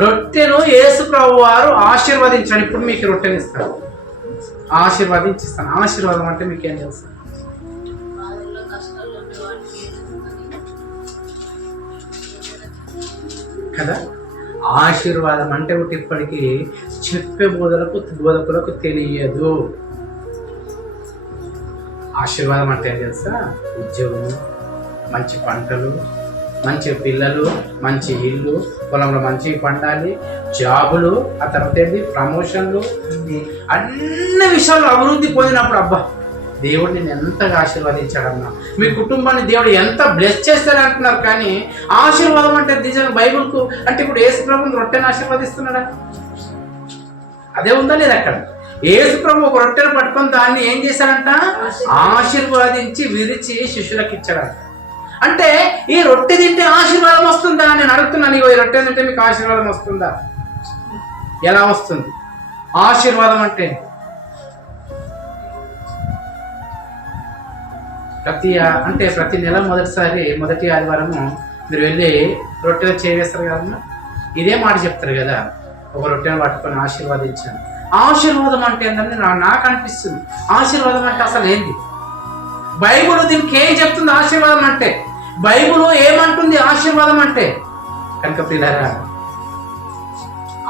రొట్టెను యేసు ప్రభు వారు ఆశీర్వదించండి. ఇప్పుడు మీకు రొట్టెని ఇస్తాను. ఆశీర్వదించిస్తాను. ఆశీర్వాదం అంటే మీకు ఏం తెలుసు? కదా? ఆశీర్వాదం అంటే ఒకటి ఇప్పటికీ చెప్పే బోధలకు బోధకులకు తెలియదు. ఆశీర్వాదం అంటే ఏం తెలుసా? ఉద్యోగం మంచి పంటలు మంచి పిల్లలు మంచి ఇల్లు పొలంలో మంచి పండాలి జాబులు ఆ తర్వాత ఏంటి? ప్రమోషన్లు అన్ని విషయాలు అభివృద్ధి పొందినప్పుడు అబ్బా దేవుడు నేను ఎంతగా ఆశీర్వదించాడన్నా. మీ కుటుంబాన్ని దేవుడు ఎంత బ్లెస్ చేస్తాడు అంటున్నారు కానీ ఆశీర్వాదం అంటే నిజంగా బైబిల్కు అంటే ఇప్పుడు ఏసు ప్రభుని రొట్టెని ఆశీర్వదిస్తున్నాడా? అదే ఉందా లేదా అక్కడ? ఏసు ప్రభు ఒక రొట్టెను పట్టుకొని దాన్ని ఏం చేశాడంట? ఆశీర్వాదించి విరిచి శిష్యులకు ఇచ్చాడంట. అంటే ఈ రొట్టె తింటే ఆశీర్వాదం వస్తుందా నేను అడుగుతున్నాను ఇగో ఈ రొట్టె తింటే మీకు ఆశీర్వాదం వస్తుందా? ఎలా వస్తుంది? ఆశీర్వాదం అంటే ప్రతి అంటే ప్రతి నెల మొదటిసారి మొదటి ఆదివారము మీరు వెళ్ళి రొట్టెలు చేవేస్తారు కదమ్మా? ఇదే మాట చెప్తారు కదా ఒక రొట్టెను పట్టుకొని ఆశీర్వాదించాను. ఆశీర్వాదం అంటే ఏంటంటే నా నాకు అనిపిస్తుంది. ఆశీర్వాదం అంటే అసలు ఏంది? బైబుల్ దీనికి ఏం చెప్తుంది? ఆశీర్వాదం అంటే. బైబుల్ ఏమంటుంది? ఆశీర్వాదం అంటే. కనుక ప్రియులరా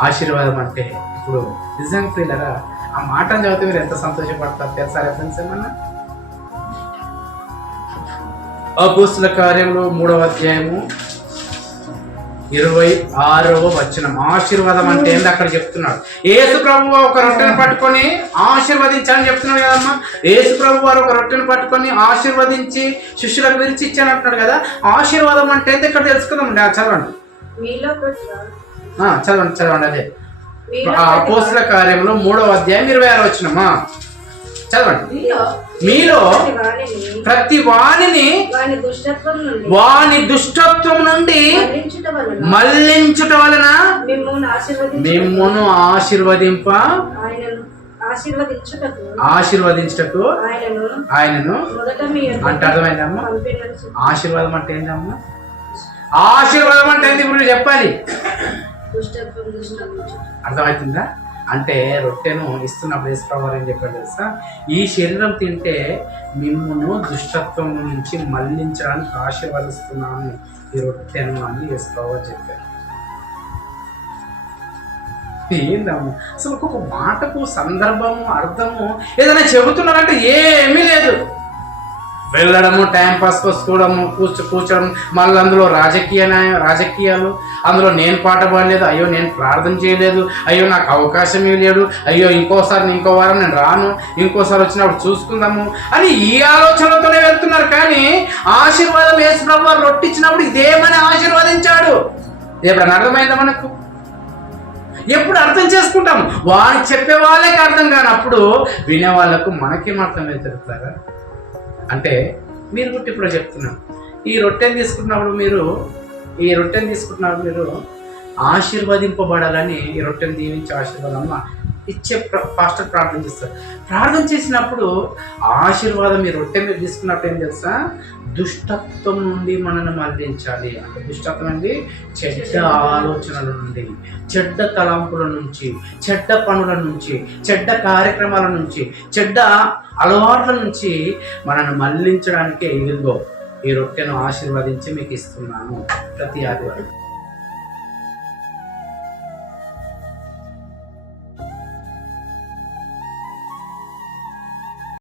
ఆశీర్వాదం అంటే ఇప్పుడు నిజంగా ప్రియులరా ఆ మాటను చదివితే మీరు ఎంత సంతోషపడతారు తెలుసా రెఫరెన్స్ ఏమన్నా? అపోస్తుల కార్యంలో మూడవ అధ్యాయము ఇరవై ఆరవ వచనం. ఆశీర్వాదం అంటే ఏంది? అక్కడ చెప్తున్నాడు. యేసు ప్రభు ఒక రొట్టెను పట్టుకొని ఆశీర్వదించాలని చెప్తున్నాడు కదమ్మా. యేసు ప్రభు వారు ఒక రొట్టెను పట్టుకొని ఆశీర్వదించి శిష్యులకు విరిచి ఇచ్చాను అంటున్నాడు కదా. ఆశీర్వాదం అంటే ఏంది? ఇక్కడ తెలుసుకుందాం. ఆ, చదవండి. చదవండి చదవండి అదే. అపోస్తుల కార్యంలో మూడవ అధ్యాయం ఇరవై ఆరు వచ్చినమ్మా చదవండి. మీలో ప్రతి వాణిని వాని దుష్టత్వం నుండి మరణించుట వలన మిమ్మును ఆశీర్వదింప ఆశీర్వదించుటకు ఆయనను అంటే అర్థమైందమ్మా. ఆశీర్వాదం అంటే ఏందమ్మా? ఆశీర్వాదం అంటే ఇప్పుడు చెప్పాలి. అర్థమవుతుందా? అంటే రొట్టెను ఇస్తున్నప్పుడు వేసుకోవాలి ఏం చెప్పాడు తెలుసా? ఈ శరీరం తింటే మిమ్మల్ని దుష్టత్వం నుంచి మళ్ళించడానికి ఆశీర్వదిస్తున్నాను. ఈ రొట్టెను అని వేసుకోవాలి చెప్పారు ఏందమ్మా? అసలు ఒక్కొక్క మాటకు సందర్భము అర్థము ఏదైనా చెబుతున్నారంటే ఏమీ లేదు. వెళ్ళడము టైం పాస్ చూడము కూర్చో కూర్చోడం మళ్ళీ అందులో రాజకీయ న్యాయం రాజకీయాలు. అందులో నేను పాట పాడలేదు అయ్యో నేను ప్రార్థన చేయలేదు అయ్యో నాకు అవకాశం లేడు అయ్యో ఇంకోసారి ఇంకో వారం నేను రాను ఇంకోసారి వచ్చినప్పుడు చూసుకుందాము అని ఈ ఆలోచనతోనే వెళ్తున్నారు. కానీ ఆశీర్వాదం వేసి ప్రభు వారు రొట్టిచ్చినప్పుడు ఇదేమని ఆశీర్వదించాడు? ఎప్పుడన్నా అర్థమైందా మనకు? ఎప్పుడు అర్థం చేసుకుంటాం? వారు చెప్పే వాళ్ళకి అర్థం కానప్పుడు వినే వాళ్ళకు మనకేం అర్థమవుతారు అంటే మీరు గుట్టి ఇప్పుడు చెప్తున్నాను. ఈ రొట్టెని తీసుకున్నప్పుడు మీరు ఈ రొట్టెని తీసుకున్నప్పుడు మీరు ఆశీర్వదింపబడాలని ఈ రొట్టెని దీవించి ఆశీర్వాదమ్మ ఇచ్చే ప్ర- పాస్టర్ ప్రార్థన చేస్తారు. ప్రార్థన చేసినప్పుడు ఆశీర్వాదం ఈ రొట్టె మీరు తీసుకున్నప్పుడు ఏం తెలుసా? దుష్టత్వం నుండి మనల్ని మరణించాలి అంటే దుష్టత్వం నుండి చెడ్డ ఆలోచనల నుండి చెడ్డ తలంపుల నుంచి చెడ్డ పనుల నుంచి చెడ్డ కార్యక్రమాల నుంచి చెడ్డ అలవాట్ల నుంచి మనల్ని మళ్ళించడానికే ఇదిగో ఈ రొట్టెను ఆశీర్వదించి మీకు ఇస్తున్నాను ప్రతి ఆదివారం.